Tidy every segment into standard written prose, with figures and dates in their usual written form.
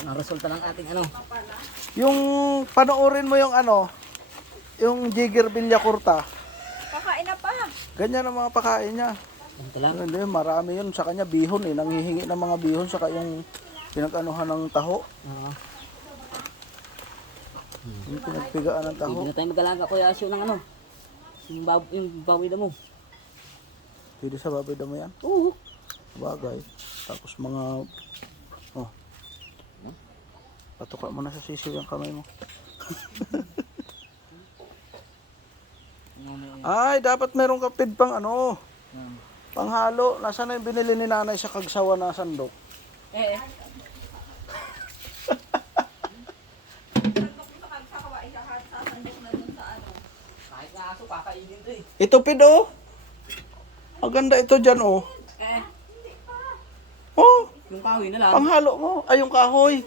Ang resulta ng ating ano. Yung panoorin mo yung ano, yung Jigger Villacorta. Kakain na pa. Ganyan ang mga pakain niya. Ito lang. Hindi, marami yun sa kanya, bihon eh. Nanghihingi ng mga bihon saka yung pinag-anuhan ng taho. Oo. Yung pinagpigaan ng taho. Hindi na tayo mag-alaga Kuya Asyo ng ano. Yung baboy na mo. Pwede sa baboy damo yan. Oo. Bagay. Tapos mga... Oh. Patuka mo na sa sisiw yung kamay mo. Ay, dapat meron ka pid pang ano. Panghalo. Nasaan na yung binili ni nanay sa Kagsawa na sandok? Eh. Kahit nga aso, kakainin to eh. Ito pid oh. Maganda ito dyan oh. Eh. Oh, Yung kahoy na lang. panghalo mo. Ay, yung kahoy.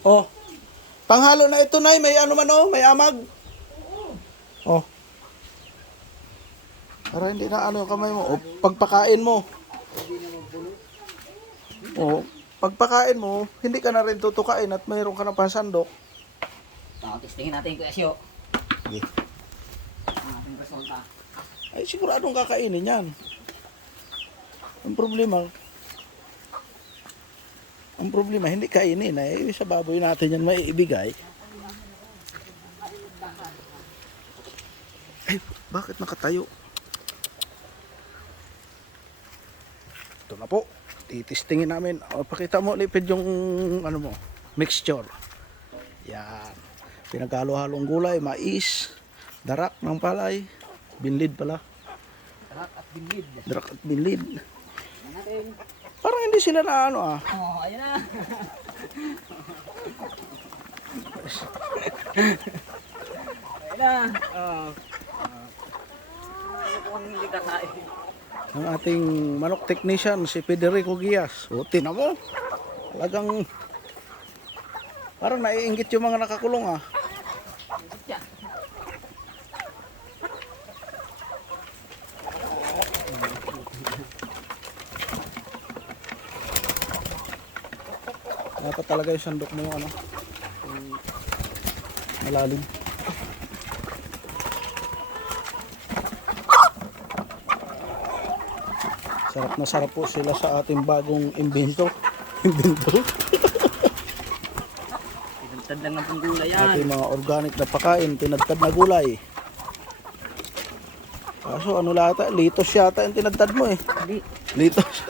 Oh. Panghalo na ito, Nay. May ano man, oh. May amag. Oh. Para hindi na ano yung kamay mo. Oh, pagpakain mo. Oh, pagpakain mo, hindi ka na rin tutukain at mayroon ka ng pansandok. Testingin natin Kuya Asyo. Okay. Ang ating resulta. Ay, siguradong kakainin yan. Ang problema, hindi kainin. Ay, sa baboy natin yan maiibigay. Ay, bakit nakatayo? Ito na po. Titistingin namin. O, pakita mo, lipid yung ano mo, mixture. Yan. Pinaghalo-halong gulay, mais, darak ng palay, binlid pala. Darak at binlid. Darak at binlid. Ayan natin. Parang hindi sila na ano ah. Oh, ayan na. Ayan na. Oh. Ano po ang hindi kakain? Ang ating manok technician si Federico Gias. O, tinan mo. Talagang parang naiinggit yung mga nakakulong ah. Dapat talaga yung sandok mo yung ano, yung malalim. Sarap na sarap po sila sa ating bagong imbento. Pinagtad lang ng panggulay yan. Ating mga organic na pagkain, tinadtad na gulay. Kaso ano lata, litos yata yung tinadtad mo eh. Hindi. Litos.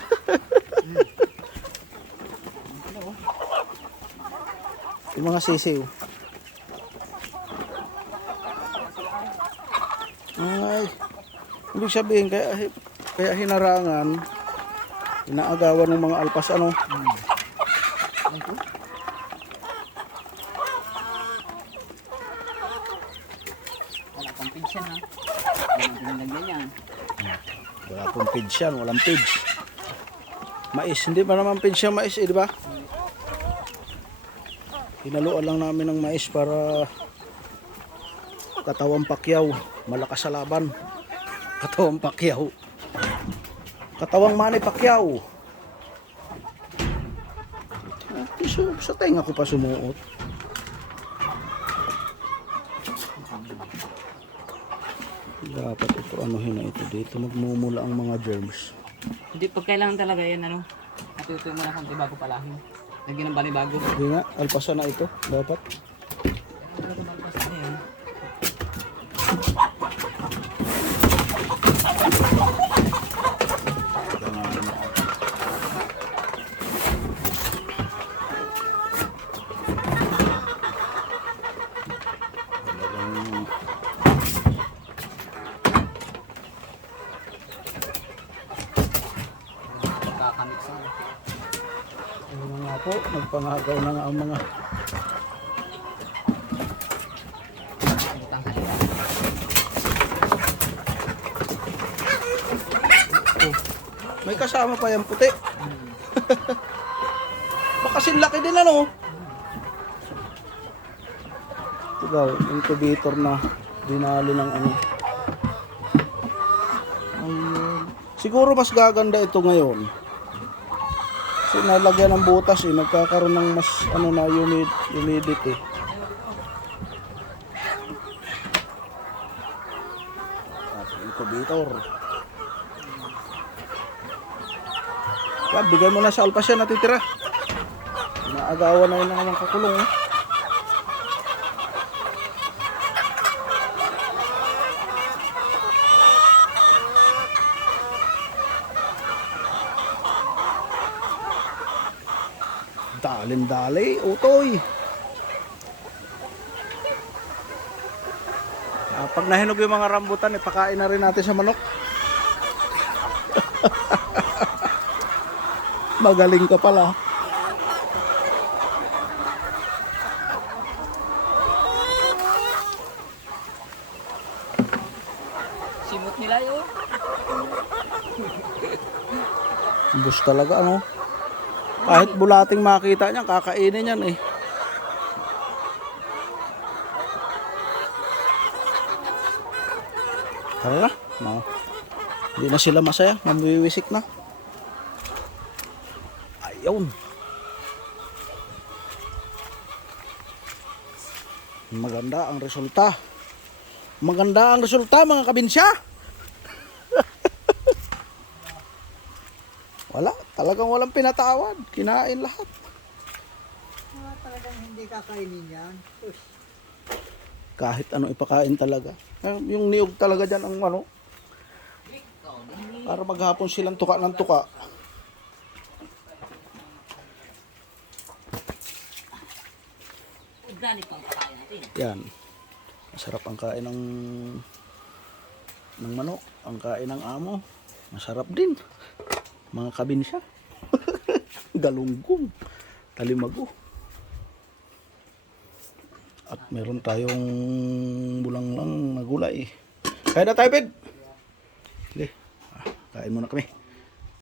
Yung mga sisiw. Ay, ibig sabihin kaya hinarangan, inaagawan ng mga alpas ano. Wala pang pinch yan ha. Walang pinilagyan yan. Wala pong pids yan, walang pids. Mais, hindi ba naman pids yung mais eh, di ba? Hinaluan lang namin ng mais para katawang Pacquiao, malakas sa laban. Katawang Pacquiao. Katawang Manny Pacquiao. Sa tenga ko pa sumuot. Dapat ito anuhin na ito dito magmumula ang mga germs. Hindi, pag kailangan talaga yan ano. Natutuyo mo na konti bago palahin. Lagyan ng balibago. Hindi nga, alpasan na ito dapat. Kakamix na. Ano nga po, nagpangagaw na nga ang mga may kasama pa yung puti. Baka sinlaki din ano. Ikaw, incubator na dinali ng ano. Ayun. Siguro mas gaganda ito ngayon. Kasi nalagyan ng butas eh, nagkakaroon ng mas ano na humidity. At incubator. Yan, bigay mo na sa alpasya natitira. Naagawan na yun ng kakulong. Eh. Dalin-dali, utoy. Pag nahinog yung mga rambutan, ipakain na rin natin sa manok. Magaling ka pala. Simot nila yun. Bus talaga ano. Kahit bulating makita niyan, kakainin yan eh. Tara na. No. Hindi na sila masaya. Mabiwisik na. Ayun. Maganda ang resulta. Maganda ang resulta mga kabinsya. Wala. Talagang walang pinatawad. Kinain lahat. Talagang hindi kakainin yan. Ush. Kahit ano ipakain talaga. Yung niyog talaga dyan ang ano. Para maghapon silang tuka ng tuka. Organic pang kakain natin. Yan. Masarap ang kain ng manok. Ang kain ng amo. Masarap din. Mga kabinsya. Galunggong. Talimago. At meron tayong bulanglang na gulay. Kaya na tayo, Ped. Sige. Kain muna kami.